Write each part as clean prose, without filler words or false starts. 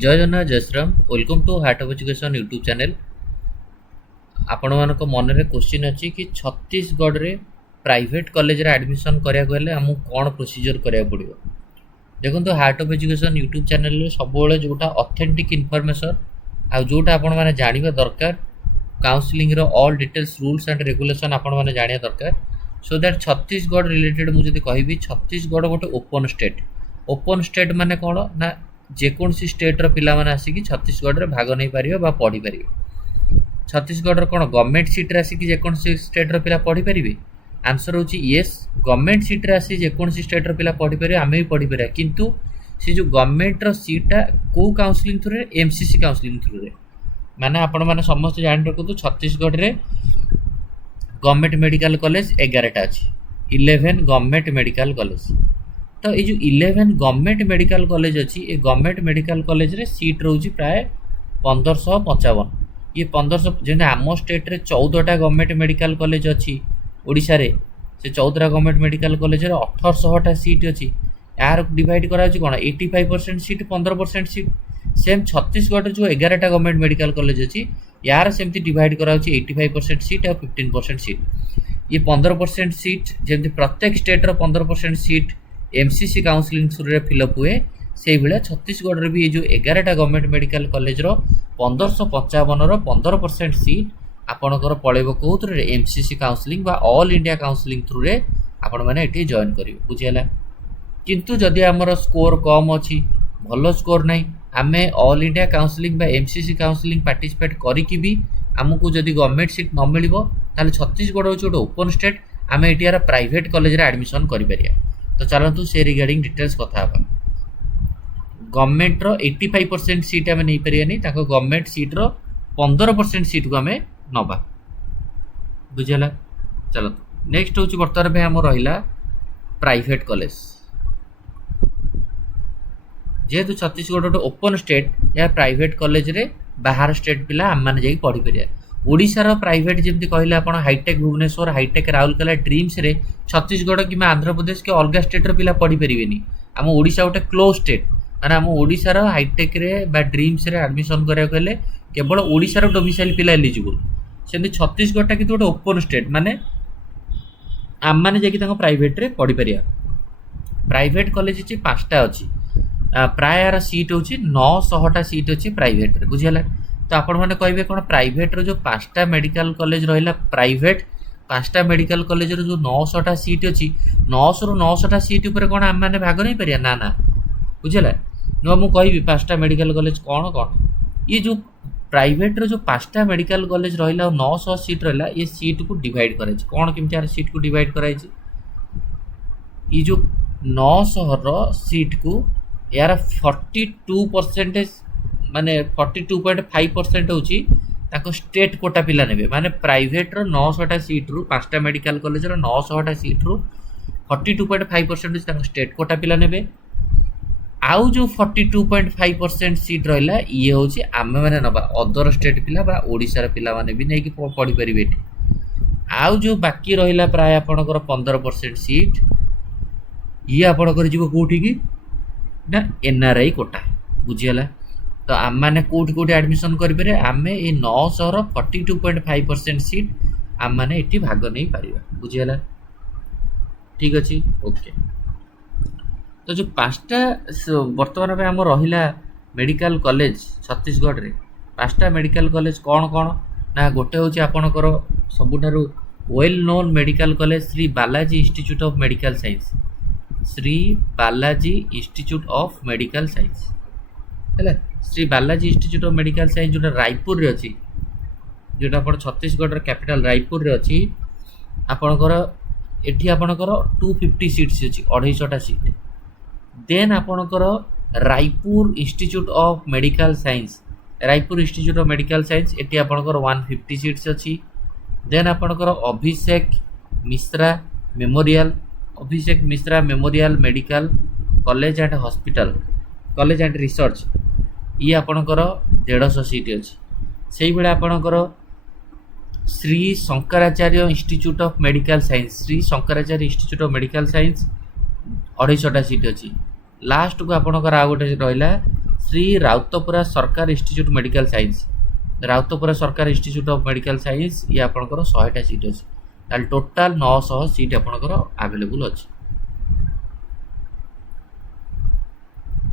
जय जगन्नाथ जय Shriram welcome to heart of education YouTube channel. आपण मानक मन में क्वेश्चन अच्छी कि छत्तीसगढ़ रे प्राइवेट कॉलेज रे एडमिशन कराया गले हमू कौन प्रोसीजर कराया पड़ो। देखो तो heart of education YouTube channel सब जोटा ऑथेंटिक इनफॉरमेशन आ जोटा आपण माने जानिबा दरकार काउंसलिंग रो all details rules and regulation आपण माने जानिया दरकार। सो दैट छत्तीसगढ़ रिलेटेड मुझे कहबी छत्तीसगढ़ गोटे ओपन स्टेट माने कौन ना जेकोसी स्टेट्र पिला माने आसिकी छत्तीसगढ़ रे भाग नहीं पारिबे बा पढ़ी पारिबे। छत्तीसगढ़ कौन गवर्नमेंट सीट रे आसिकी जेकोसी स्टेट्र पिला पढ़ी पारिबे। आंसर होची येस, गवर्नमेंट सीट रे आसी जेकोसी स्टेट्र पिला पढ़ी पारिबे, आमे भी पढ़ी पारिबा। किंतु से जो गवर्नमेंट रो सीटा को काउंसलिंग थ्रू रे एमसीसी काउंसलिंग थ्रू रे माने आपण माने समस्त जान रखु छत्तीसगढ़ रे गवर्नमेंट मेडिकल कॉलेज 11टा अच्छी 11 गवर्नमेंट मेडिकल कॉलेज। तो ये जो 11 गवर्नमेंट मेडिकल कॉलेज अच्छी ये गवर्नमेंट मेडिकल कॉलेज रे सीट रोची प्राय 1555। ये 1500 जेने आम स्टेट रे 14टा गवर्नमेंट मेडिकल कॉलेज अच्छी ओडिशा रे से 14टा गवर्नमेंट मेडिकल कॉलेज रे 1800टा सीट अच्छी। यार डिवाइड करा कोन 85% सीट 15% सीट सेम छत्तीसगढ़ जो 11टा गवर्नमेंट मेडिकल कॉलेज अच्छी यार सेमती डिवाइड करा 85% सीट और 15% सीट। ये 15% सीट जमी प्रत्येक स्टेट रो 15% सीट एमसीसी काउंसलिंग थ्रू रे फिलअप हुए से भाया छत्तीसगढ़ रे भी ये जो 11टा गवर्नमेंट मेडिकल कॉलेज रो 1555 रो 15% सीट आपणकर पड़ेब कौन एमसीसी काउंसलिंग बा ऑल इंडिया काउंसलिंग थ्रू रे आपण मैंने ये जॉइन करेंगे बुझीगला। किंतु जदि आमर स्कोर कम अच्छी भल स्कोर ना आमे ऑल इंडिया काउंसलिंग बा एमसीसी काउंसलिंग पार्टिसिपेट करिकि भी आमको जदि गवर्नमेंट सीट न मिलिबो ताले छत्तीसगढ़ होची गोटे ओपन स्टेट आमे एटियार प्राइवेट कॉलेज रे एडमिशन करि परिया। तो चलतु से रिगार्डिंग डिटेल्स कथा हबा। गवर्नमेंट रो 85% सीट आमे नहीं परियानी ताको गवर्नमेंट सीट रो 15% सीट को आमे नबा बुझला। चलो नेक्स्ट होची वर्तमान में हम रहिला प्राइवेट कॉलेज। जेहेतु छत्तीसगढ़ गोटे ओपन स्टेट या प्राइवेट कॉलेज रे बाहर स्टेट पिला आम मैंने जाकि पढ़ी पारिया। ओडिशार प्राइवेट जमी कहले आप Hitech Bhubaneswar Hitech Rourkela dreams रे छत्तीसगढ़ कि आंध्र प्रदेश के अलग स्टेट पिला पढ़ी पारे। आम ओडिशा गोटे क्लोज स्टेट माने आम ओडिशार हाईटेक रे बा ड्रीम्स रे एडमिशन करें केवल ओडिशार डोमिसाइल पिला एलिजिबल। सेमती छत्तीसगढ़ कि गोटे ओपन स्टेट माने आम मैंने जाकि प्राइवेट रे पढ़ी पारिया। प्राइवेट कॉलेज 5टा अच्छी प्राय यार सीट हूँ 900टा सीट अच्छी प्राइवेट बुझीगला। तो आपण मैंने कहे कौन प्राइवेट रो जो 5टा मेडिकल कॉलेज रहा प्राइवेट 5टा मेडिकल कॉलेज रो जो 900टा सीट अच्छी 900 रू 900टा सीट उपर कौन आम मैंने भाग नहीं पारिया ना ना बुझीगला। नुआ मुझे कहबी 5टा मेडिकल कॉलेज कौन कौन ये जो प्राइवेट रो जो 5टा मेडिकल कॉलेज रहा 900 सीट रहा ये सीट को डिवाइड कराई कौन केमती यार सीट को डिवाइड कराई ये जो 900 सीट को यार 42% माने 42.5% होची ताको स्टेट कोटा पिला नेबे। माने प्राइवेट रो 900टा सीट रु 5टा मेडिकल कॉलेज रो 900टा सीट रु 42.5% ताको स्टेट कोटा पिला नेबे। आउ जो 42.5% सीट रहिला ये होची आमे माने नबा अदर स्टेट पिला बा ओडिसा रे पिला माने भी नै कि पढ़ी परिबे। आउ जो बाकी रहिला प्राय आपनकर 15% सीट ये आपनकर जीव कोठी की ना एनआरआई कोटा बुझीगला। तो आम मैंने कौट कौट एडमिशन करें आम ये 900 रो 42.5% सीट आम मैंने ये भाग नहीं पारिबा बुझीगला। ठीक अच्छे ओके। तो जो 5टा बर्तमान में आम रहिला मेडिकल कॉलेज छत्तीसगढ़ रे 5टा मेडिकल कॉलेज कौन कौन ना गोटे हूँ आपणकर सबुठारु well known medical college Shri Balaji Institute of Medical Science Shri Balaji Institute of Medical Science है Shri Balaji Institute of Medical Science जो रायपुर रे अच्छी जोटा आप छत्तीसगढ़ कैपिटल रायपुर रे अच्छी आपणकर एठी आपणकर 250 सीट्स अच्छी 250टा सीट। देन आपणकर Raipur Institute of Medical Science Raipur Institute of Medical Science एठी आपणकर 150 सीट्स अच्छी। देन आपणकर Abhishek Mishra Memorial Medical College and Hospital College and Research ये आपणकर 150 सीट अच्छी। से भाई आपणकर Shri Shankaracharya Institute of Medical Science Shri Shankaracharya Institute of Medical Science 250टा सीट अच्छी। लास्ट को आपणकर आ गोटे रहा ଶ୍ରୀ ରାଉତପୁରା ସରକାର ଇନଷ୍ଟିଚ୍ୟୁଟ୍ ମେଡ଼ିକାଲ ସାଇନ୍ସ, ରାଉତପୁରା ସରକାର ଇନଷ୍ଟିଚ୍ୟୁଟ୍ ଅଫ୍ ମେଡ଼ିକାଲ ସାଇନ୍ସ ଇଏ ଆପଣଙ୍କର 100ଟା ସିଟ୍ ଅଛି। ତାହେଲେ ଟୋଟାଲ 900 ସିଟ୍ ଆପଣଙ୍କର ଆଭେଲେବୁଲ୍ ଅଛି।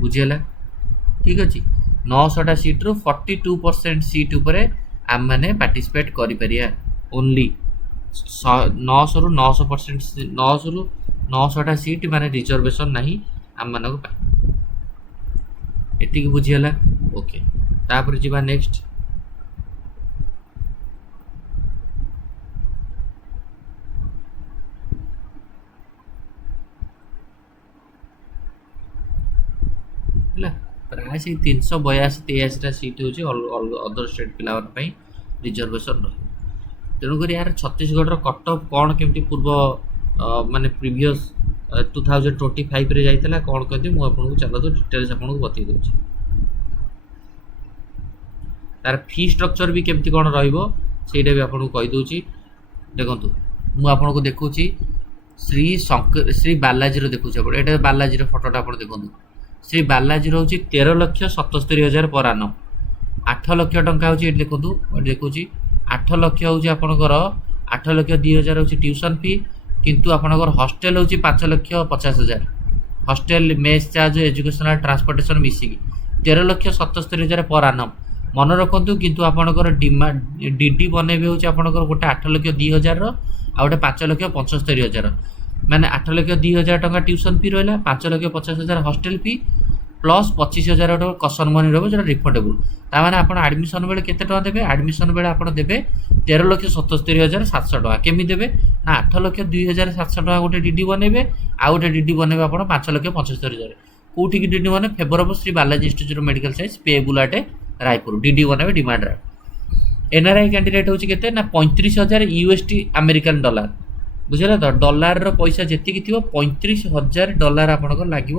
ବୁଝିହେଲା? ଠିକ୍ ଅଛି। 900ଟା ସିଟ୍ରୁ 42% ସିଟ୍ ଉପରେ ଆମେମାନେ ପାର୍ଟିସିପେଟ୍ କରିପାରିବା। ଓନ୍ଲି 900ରୁ 900%, 900ରୁ 900ଟା ସିଟ୍ ମାନେ ରିଜର୍ଭେସନ୍ ନାହିଁ ଆମମାନଙ୍କ ପାଇଁ। ଏତିକି ବୁଝିହେଲା? ଓକେ, ତାପରେ ଯିବା ନେକ୍ସଟ। ହେଲା, ପ୍ରାୟ ସେଇ 382-83ଟା ସିଟ୍ ହେଉଛି ଅଦର ଷ୍ଟେଟ୍ ପିଲାମାନଙ୍କ ପାଇଁ ରିଜର୍ଭେସନ୍ ରହିବ। ତେଣୁକରି ଏହାର ଛତିଶଗଡ଼ର କଟ୍ ଅଫ୍ କ'ଣ କେମିତି ପୂର୍ବ ମାନେ ପ୍ରିଭିୟସ୍ 2025ରେ ଯାଇଥିଲା କ'ଣ କହିବି ମୁଁ ଆପଣଙ୍କୁ ଚାଲନ୍ତୁ ଡିଟେଲ୍ସ ଆପଣଙ୍କୁ ବତେଇ ଦେଉଛି। ତାର ଫି ଷ୍ଟ୍ରକ୍ଚର ବି କେମିତି କ'ଣ ରହିବ ସେଇଟା ବି ଆପଣଙ୍କୁ କହିଦେଉଛି। ଦେଖନ୍ତୁ ମୁଁ ଆପଣଙ୍କୁ ଦେଖୁଛି ଶ୍ରୀ ବାଲାଜୀର ଦେଖୁଛି ଆପଣ, ଏଇଟା ବାଲାଜୀର ଫଟୋଟା ଆପଣ ଦେଖନ୍ତୁ। ଶ୍ରୀ ବାଲାଜୀର ହେଉଛି 13,77,000 ପର ଆନମ୍। 8 ଲକ୍ଷ ଟଙ୍କା ହେଉଛି ଏଠି ଦେଖନ୍ତୁ, ଏଠି ଦେଖୁଛି 8 ଲକ୍ଷ ହେଉଛି ଆପଣଙ୍କର 8,02,000 ହେଉଛି ଟ୍ୟୁସନ୍ ଫି, କିନ୍ତୁ ଆପଣଙ୍କର ହଷ୍ଟେଲ ହେଉଛି 5,50,000। Hostel mess charge educational transportation ମିଶିକି 13,77,000 ପର ଆନମ୍। ମନେ ରଖନ୍ତୁ, କିନ୍ତୁ ଆପଣଙ୍କର ଡିଡି ବନେଇବେ ହେଉଛି ଆପଣଙ୍କର ଗୋଟେ 8,02,000ର ଆଉ ଗୋଟେ 5,75,000। ମାନେ 8,02,000 ଟଙ୍କା ଟ୍ୟୁସନ୍ ଫି ରହିଲା, 5,50,000 ହଷ୍ଟେଲ ଫି ପ୍ଲସ୍ 25,000 ଟଙ୍କା କସନ୍ ମନି ରହିବ ଯେଉଁଟା ରିଫଣ୍ଡେବୁଲ୍। ତାମାନେ ଆପଣ ଆଡ଼ମିସନ୍ ବେଳେ କେତେ ଟଙ୍କା ଦେବେ? ଆଡ଼ମିସନ୍ ବେଳେ ଆପଣ ଦେବେ 13,77,700 ଟଙ୍କା। କେମିତି ଦେବେ ନା 8,02,700 ଟଙ୍କା ଗୋଟେ ଡିଡି ବନେଇବେ, ଆଉ ଗୋଟେ ଡିଡି ବନେଇବେ ଆପଣ 5,75,000। କେଉଁଠିକି ଡିଡି ବନେଇବେ? Favour of Shri Balaji Institute Medical Science payable at Raipur. DD ବନେଇବେ ଡିମାଣ୍ଡ ଡ୍ରାଫ୍ଟ। ଏନ୍ଆର୍ଆଇ କ୍ୟାଣ୍ଡିଡେଟ୍ ହେଉଛି କେତେ ନା 35,000 USD ଆମେରିକାନ ଡଲାର। ବୁଝିଲେ ତ? ଡଲାରର ପଇସା ଯେତିକି ଥିବ 35,000 ଡଲାର ଆପଣଙ୍କର ଲାଗିବ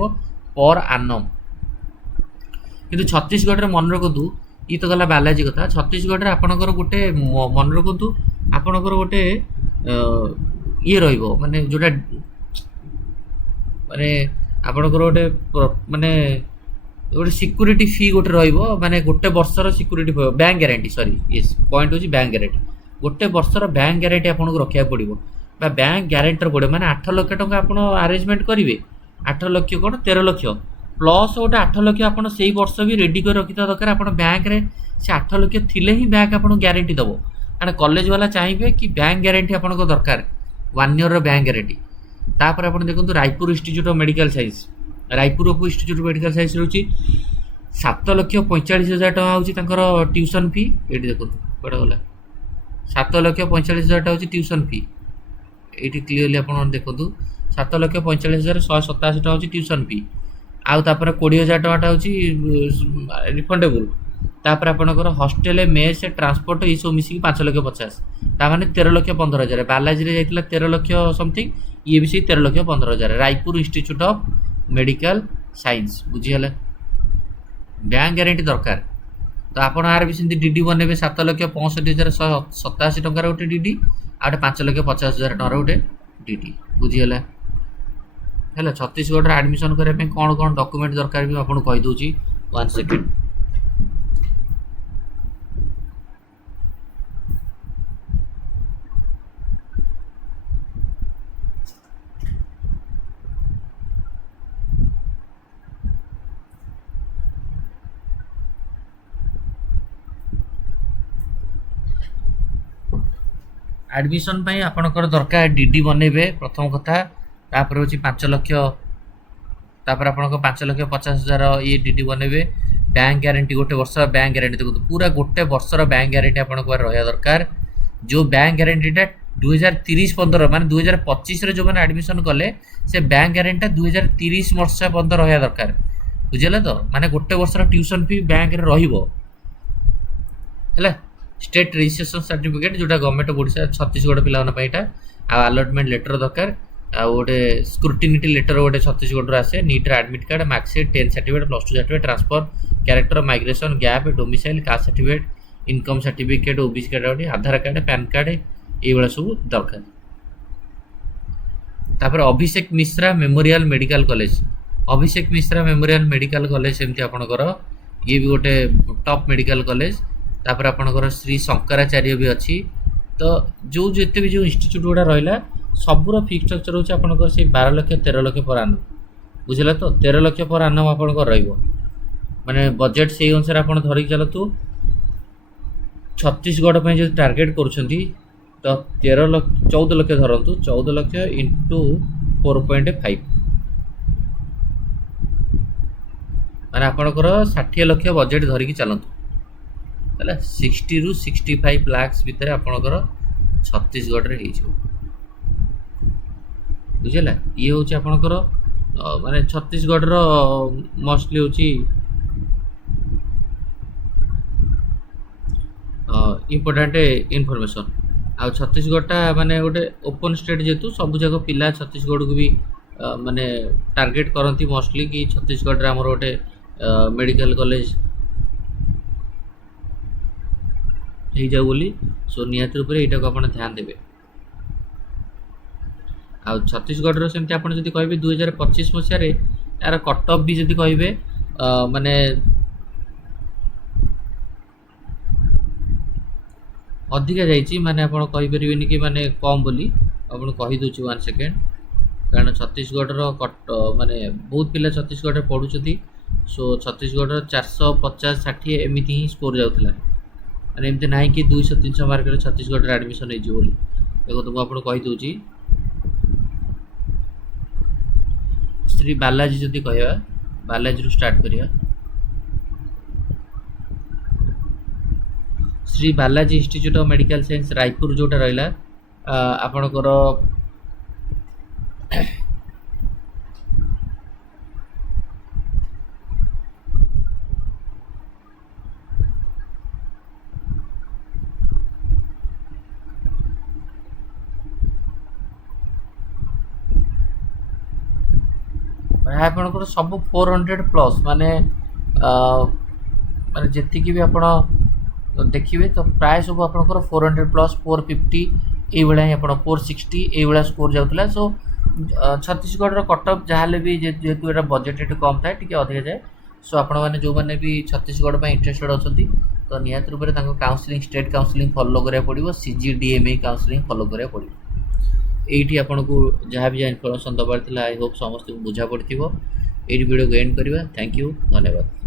ପର ଆନମ୍। କିନ୍ତୁ ଛତିଶଗଡ଼ରେ ମନେ ରଖନ୍ତୁ, ଇଏ ତ ଗଲା ବାଲାଜୀ କଥା। ଛତିଶଗଡ଼ରେ ଆପଣଙ୍କର ଗୋଟେ ମନେ ରଖନ୍ତୁ, ଆପଣଙ୍କର ଗୋଟେ ଇଏ ରହିବ ମାନେ ଯେଉଁଟା ମାନେ ଆପଣଙ୍କର ଗୋଟେ ମାନେ ଗୋଟେ ସିକ୍ୟୁରିଟି ଫି ଗୋଟେ ରହିବ, ମାନେ ଗୋଟେ ବର୍ଷର ସିକ୍ୟୁରିଟି ବ୍ୟାଙ୍କ ଗ୍ୟାରେଣ୍ଟି, ସରି ୟେସ୍ ପଏଣ୍ଟ ହେଉଛି ବ୍ୟାଙ୍କ ଗ୍ୟାରେଣ୍ଟି। ଗୋଟେ ବର୍ଷର ବ୍ୟାଙ୍କ ଗ୍ୟାରେଣ୍ଟି ଆପଣଙ୍କୁ ରଖିବାକୁ ପଡ଼ିବ ବା ବ୍ୟାଙ୍କ ଗ୍ୟାରେଣ୍ଟର ପଡ଼ିବ। ମାନେ 8 ଲକ୍ଷ ଟଙ୍କା ଆପଣ ଆରେଞ୍ଜମେଣ୍ଟ କରିବେ, 8 ଲକ୍ଷ କ'ଣ 13 ଲକ୍ଷ ପ୍ଲସ୍ ଗୋଟେ 8 ଲକ୍ଷ ଆପଣ ସେଇ ବର୍ଷ ବି ରେଡ଼ି କରି ରଖିଥିବା ଦରକାର। ଆପଣ ବ୍ୟାଙ୍କରେ ସେ 8 ଲକ୍ଷ ଥିଲେ ହିଁ ବ୍ୟାଙ୍କ ଆପଣଙ୍କୁ ଗ୍ୟାରେଣ୍ଟି ଦେବ। କାରଣ କଲେଜ ବାଲା ଚାହିଁବେ କି ବ୍ୟାଙ୍କ ଗ୍ୟାରେଣ୍ଟି ଆପଣଙ୍କ ଦରକାର, 1 ଇୟରର ବ୍ୟାଙ୍କ ଗ୍ୟାରେଣ୍ଟି। ତାପରେ ଆପଣ ଦେଖନ୍ତୁ Raipur Institute of Medical science, Raipur Institute of Medical science ରହୁଛି 7,45,000 ଟଙ୍କା ହେଉଛି ତାଙ୍କର ଟ୍ୟୁସନ୍ ଫି। ଏଇଠି ଦେଖନ୍ତୁ କୁଆଡ଼େ ଗଲା, 7,45,000 ହେଉଛି ଟ୍ୟୁସନ୍ ଫି। ଏଇଠି କ୍ଲିୟରଲି ଆପଣ ଦେଖନ୍ତୁ 7,45,187 ଟଙ୍କା ହେଉଛି ଟ୍ୟୁସନ୍ ଫି। ଆଉ ତାପରେ 20,000 ଟଙ୍କାଟା ହେଉଛି ରିଫଣ୍ଡେବୁଲ୍। ତାପରେ ଆପଣଙ୍କର ହଷ୍ଟେଲ ମେସ୍ ଟ୍ରାନ୍ସପୋର୍ଟ ଏଇସବୁ ମିଶିକି 5,50,000। ତାମାନେ 13,15,000। ବାଲାଜୀରେ ଯାଇଥିଲା 13 ଲକ୍ଷ ସମଥିଙ୍ଗ, ଇଏ ବି ସେଇ 13,15,000। Raipur Institute of Medical Science. ବୁଝିହେଲା? ବ୍ୟାଙ୍କ ଗ୍ୟାରେଣ୍ଟି ଦରକାର ତ ଆପଣ ଆର ବି ସେମିତି ଡିଡି ବନେଇବେ 7,65,187 ଟଙ୍କାର ଗୋଟେ ଡିଡି, ଆଉ ଗୋଟେ 5,50,000 ଟଙ୍କାର ଗୋଟେ ଡିଡି। ବୁଝିହେଲା? ହେଲା, ଛତିଶଗଡ଼ରେ ଆଡ଼ମିସନ୍ କରିବା ପାଇଁ କ'ଣ କ'ଣ ଡକୁମେଣ୍ଟ ଦରକାର ବି ମୁଁ ଆପଣଙ୍କୁ କହିଦେଉଛି। 1 ସେକେଣ୍ଡ। ଆଡ଼ମିସନ୍ ପାଇଁ ଆପଣଙ୍କର ଦରକାର ଡିଡି ବନେଇବେ ପ୍ରଥମ କଥା, ତାପରେ ହେଉଛି 5 ଲକ୍ଷ, ତାପରେ ଆପଣଙ୍କ 5,50,000 ଇଏ ଡିଡି ବନେଇବେ। ବ୍ୟାଙ୍କ ଗ୍ୟାରେଣ୍ଟି ଗୋଟେ ବର୍ଷ ବ୍ୟାଙ୍କ ଗ୍ୟାରେଣ୍ଟି ଦେଖନ୍ତୁ, ପୁରା ଗୋଟେ ବର୍ଷର ବ୍ୟାଙ୍କ ଗ୍ୟାରେଣ୍ଟି ଆପଣଙ୍କ ପାଖରେ ରହିବା ଦରକାର। ଯେଉଁ ବ୍ୟାଙ୍କ ଗ୍ୟାରେଣ୍ଟିଟା 2030-15 ମାନେ 2025ରେ ଯେଉଁମାନେ ଆଡ଼ମିସନ୍ କଲେ ସେ ବ୍ୟାଙ୍କ ଗ୍ୟାରେଣ୍ଟିଟା 2030 ବର୍ଷ ପର୍ଯ୍ୟନ୍ତ ରହିବା ଦରକାର। ବୁଝିଲେ ତ? ମାନେ ଗୋଟେ ବର୍ଷର ଟ୍ୟୁସନ୍ ଫି ବ୍ୟାଙ୍କରେ ରହିବ। ହେଲା, ଷ୍ଟେଟ୍ ରେଜିଷ୍ଟ୍ରେସନ୍ ସାର୍ଟିଫିକେଟ୍ ଯେଉଁଟା ଗଭର୍ଣ୍ଣମେଣ୍ଟ ଅଫ୍ ଓଡ଼ିଶା ଛତିଶଗଡ଼ ପିଲାମାନଙ୍କ ପାଇଁ ଏଇଟା, ଆଉ ଆଲଟମେଣ୍ଟ ଲେଟର୍ ଦରକାର, ଆଉ ଗୋଟେ ସ୍କ୍ରୁଟିନିଟି ଲେଟର୍ ଗୋଟେ ଛତିଶଗଡ଼ରୁ ଆସେ, ନିଟ୍ର admit card, marksheet, 10th certificate, +2 certificate, transfer, character, migration, gap, domicile, caste certificate, income certificate, OBC card, Aadhaar card, PAN card, এইগুলা ସବୁ ଦରକାର। ତାପରେ Abhishek Mishra Memorial Medical College, Abhishek Mishra Memorial Medical College ସେମିତି ଆପଣଙ୍କର ये भी गोटे टॉप मेडिकल कॉलेज तापर आपणकर श्री शंकराचार्य भी अच्छी तो जो जिते भी जो इंस्टीट्यूट गुड़ा रहा सबूर फिक्स स्ट्रक्चर होची आपणकर से 12 लाख 13 लाख पर आनम बुझला तो 13 लाख पर आनम आपणकर रहिबो माने बजेट से अनुसार आप धरिक चलतु छत्तीसगढ़ पे जो टार्गेट करुँच तो 13 लाख 14 लाख धरतु 14 लाख इंटू 4.5 माने आपणकर 60 लाख बजेट धरिकी चलतु 60 ରୁ 65 लाख भितर आपणकर छत्तीसगढ़ रे हो बुझेगा ये हूँ आपणकर माने छत्तीसगढ़ मोस्टली हूँ इम्पोर्टाट इनफॉरमेशन आ छत्तीसगढ़टा माने गोटे ओपन स्टेट जेतु सब जाक पिला छत्तीसगढ़ को भी माने टार्गेट करती मोस्टली कि छत्तीसगढ़ आमर गोटे मेडिकल कॉलेज हो जाऊ बोली सो निहत रूप से यहाँ को ध्यान देवे आ छत्तीसगढ़ सेमती आप कहे 2025 मसीह यार कट ऑफ भी जब कहे माने अधिका जाइए माने आप कहीपरेनि कि माने कम बोली आप कहीदे 1 सेकेंड कारण छत्तीसगढ़ कट माने बहुत पिला छत्तीसगढ़ पढ़ुं सो छत्तीसगढ़ 450 60 एमती ही स्कोर जाऊला मैंने एमती ना कि 200-300 मार्क छत्तीसगढ़ एडमिशन हो देखो तो मुझे कहीदे श्री बालाजी जदि कह बालाजी स्टार्ट करिया Shri Balaji Institute of Medical Science Raipur जोटा रहा आपणकर आपणकर सब 400 प्लस माने माने जी भी आप देखिए तो प्राय सब आपंकर 400 प्लस 450 ये आप 460 ये स्कोर जाऊला सो छत्तीसगढ़ कटअप जहाँ भी जेहेतु ये बजेट ये कम थाए टी अधिक जाए सो आपण मैंने जो मैंने भी छत्तीसगढ़ में इंटरेस्टेड अच्छा तो निहत रूप से काउंसलिंग स्टेट काउंसलिंग फॉलो करा पड़ो CGDMA काउंसलिंग फॉलो करा पड़ो ये आपन को जहाँ भी इनफॉरमेशन दबार आई होप समस्त बुझा पड़ो ये वीडियो को एंड करवा थैंक यू धन्यवाद।